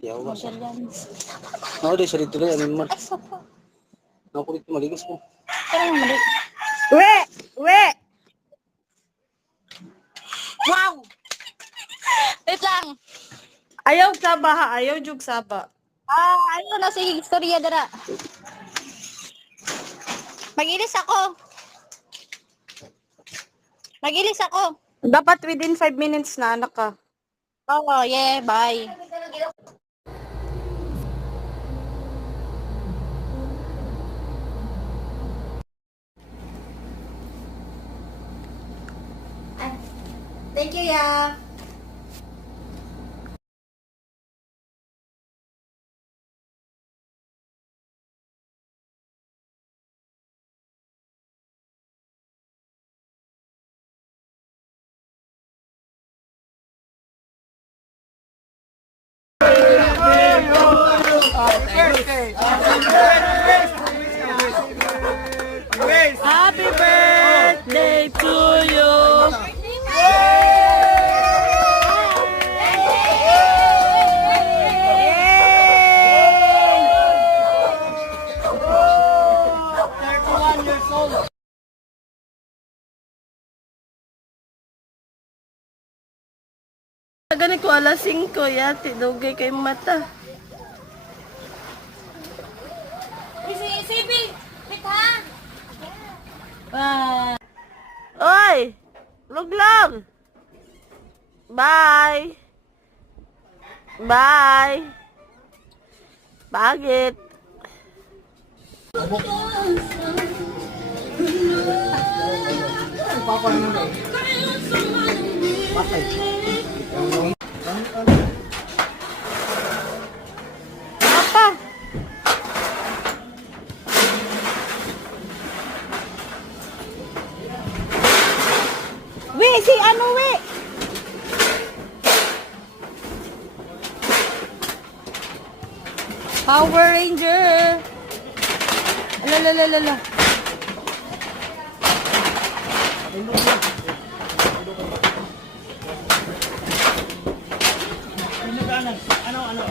Yawa. Masyadyan. Ako din siya dito rin. Ano naman? Ako dito maligas mo. Kaya mali. We! We! Wow! Wait lang. Ayaw saba ha. Ayaw jug saba. Ano na si istorya dara. Magilis ako. Magilis ako. Dapat within 5 minutes na anak ka. Oh, yeah, bye. Thank you, ya. Happy birthday to you. Gani ko alas 5 yati dugay kay mata. Sibi, wait ha. Oy! Luglog! Bye! Bye! Bagit! Apa? We, si ano we? Power Ranger. Alalalala. Ano?